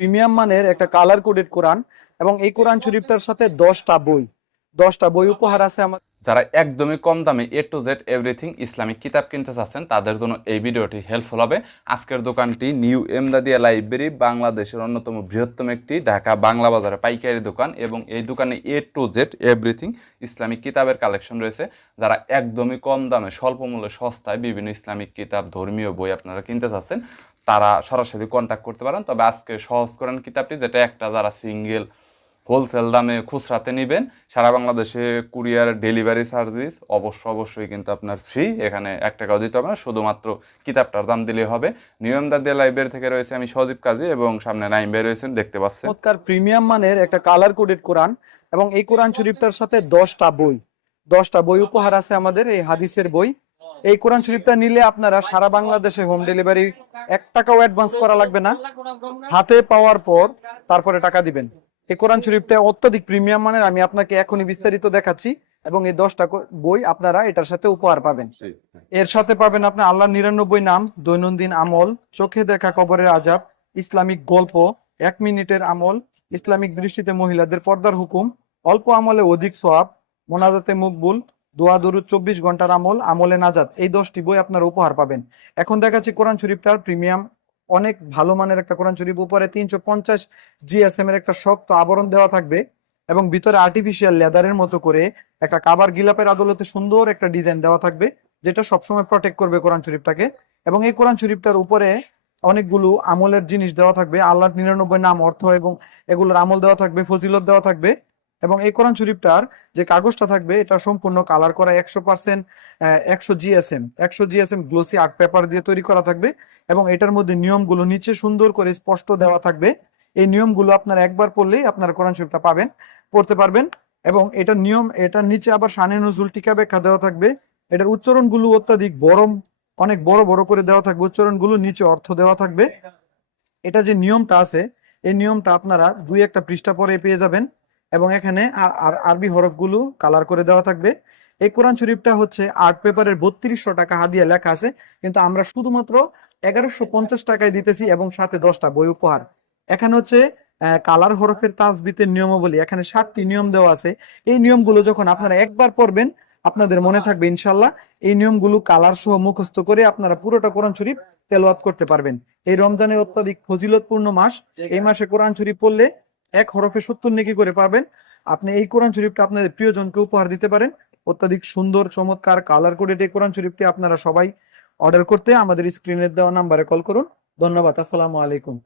Premium মানের একটা colour coded কোরআন এবং এই কোরআন শরীফটার সাথে দশটা বই দশটা বই উপহার আছে আমার। যারা একদমই কম দামে A to Z everything Islamic কিতাব কিনতে চাচ্ছেন, তাদের জন্য এই ভিডিওটি হেল্পফুল হবে। আজকের দোকানটি নিউ এমদাদিয়া লাইব্রেরি বাংলাদেশের অন্যতম বৃহত্তম একটি ঢাকা বাংলা বাজারে পাইকারি দোকান এবং এই দোকানে A to Z everything Islamic কিতাবের কালেকশন রয়েছে। যারা একদমই কম দামে, স্বল্প মূল্যে সস্তায় বিভিন্ন ইসলামিক কিতাব, ধর্মীয় বই আপনারা কিনতে চাচ্ছেন তারা সরাসরি কন্ট্যাক্ট করতে পারেন। তবে আজকে সহজ করেন কিতাবটি, যেটা একটা যারা সিঙ্গেল হোলসেল দামে খুচরাতে নেবেন, সারা বাংলাদেশে কুরিয়ার ডেলিভারি সার্ভিস অবশ্য অবশ্যই কিন্তু আপনার ফ্রি এখানে এক টাকাও দিতে হবে না, শুধুমাত্র কিতাবটার দাম দিলে হবে। নিয়মদাদিয়া লাইব্রেরি থেকে রয়েছে আমি সজীব কাজী এবং সামনে নাইম ভাই রয়েছেন, দেখতে পাচ্ছেন। চমৎকার প্রিমিয়াম মানের একটা কালার কোডেড কোরআন এবং এই কোরআন শরীফটার সাথে দশটা বই দশটা বই উপহার আছে আমাদের, এই হাদিসের বই। এই কোরআন শরীফটা নিলে আপনারা সারা বাংলাদেশে হোম ডেলিভারি এক টাকাও অ্যাডভান্স করা লাগবে না। হাতে পাওয়ার পর তারপরে টাকা দিবেন। এই কোরআন শরীফটা অত্যাধিক প্রিমিয়াম মানের আমি আপনাকে এখনই বিস্তারিত দেখাচ্ছি এবং এই দশটা বই আপনারা এটার সাথে উপহার পাবেন। এর সাথে পাবেন আপনি আল্লাহ নিরানব্বই নাম দৈনন্দিন আমল চোখে দেখা কবরের আজাব ইসলামিক গল্প এক মিনিটের আমল ইসলামিক দৃষ্টিতে মহিলাদের পর্দার হুকুম অল্প আমলে অধিক সোয়াব মোনাজাতে মকবুল দোয়া, দরুদ, চব্বিশ ঘণ্টার আমল, আমলে নাজাত, এই দশটি বই আপনারা উপহার পাবেন। এখন দেখাচ্ছি কোরআন শরীফটার প্রিমিয়াম, অনেক ভালো মানের একটা কোরআন শরীফ, উপরে তিনশো পঞ্চাশ জিএসএম এর একটা শক্ত আবরণ দেওয়া থাকবে এবং ভিতরে আর্টিফিশিয়াল লেদারের মতো করে একটা কাবার গিলাপের আদলতে সুন্দর একটা ডিজাইন দেওয়া থাকবে, যেটা সবসময় প্রটেক্ট করবে কোরআন শরীফটাকে। এবং এই কোরআন শরীফটার উপরে অনেকগুলো আমলের জিনিস দেওয়া থাকবে, আল্লাহর নিরানব্বই নাম অর্থ এবং এগুলোর আমল দেওয়া থাকবে, ফজিলত দেওয়া থাকবে। এবং এই কোরআন শরীফটার যে কাগজটা থাকবে, এটা সম্পূর্ণ কালার করা একশো পার্সেন্ট একশো জিএসএম একশো জিএসএম গ্লোসি আর্ট পেপার দিয়ে তৈরি করা থাকবে এবং এটার মধ্যে নিয়মগুলো নিচে সুন্দর করে স্পষ্ট দেওয়া থাকবে। এই নিয়মগুলো আপনার একবার পড়লেই আপনার কোরআন শরীফটা পাবেন, পড়তে পারবেন এবং এটার নিয়ম, এটার নিচে আবার সানে নজুল টিকা ব্যাখ্যা দেওয়া থাকবে। এটার উচ্চারণগুলো অত্যাধিক বড় অনেক বড় বড় করে দেওয়া থাকবে উচ্চারণগুলো নিচে অর্থ দেওয়া থাকবে। এটা যে নিয়মটা আছে, এই নিয়মটা আপনারা দুই একটা পৃষ্ঠা পরে পেয়ে যাবেন। এবং এখানে আরবি হরফগুলো কালার করে দেওয়া থাকবে। এই কোরআন শরীফটা হচ্ছে আর্ট পেপারের বত্রিশশো টাকা হাদিয়া লেখা আছে, কিন্তু আমরা শুধুমাত্র এগারোশো পঞ্চাশ টাকায় দিতেছি এবং সাথে দশটা বই উপহার। এখানে হচ্ছে কালার হরফের তাজবিতের নিয়মাবলী, এখানে সাতটি নিয়ম দেওয়া আছে। এই নিয়মগুলো যখন আপনারা একবার পড়বেন, আপনাদের মনে থাকবে ইনশাল্লাহ, এই নিয়মগুলো কালার সহ মুখস্থ করে আপনারা পুরোটা কোরআন শরীফ তেলাওয়াত করতে পারবেন। এই রমজানের অত্যাধিক ফজিলতপূর্ণ মাস, এই মাসে কোরআন শরীফ পড়লে এক হরফে সত্তর নেকি করে পাবেন আপনি এই কোরআন শরীফটা আপনাদের প্রিয়জনকে উপহার দিতে পারেন। অত্যাধিক সুন্দর, চমৎকার কালার কোডেড এই কোরআন শরীফটি আপনারা সবাই অর্ডার করতে আমাদের স্ক্রিনের দেওয়া নাম্বারে কল করুন। ধন্যবাদ, আসসালামু আলাইকুম।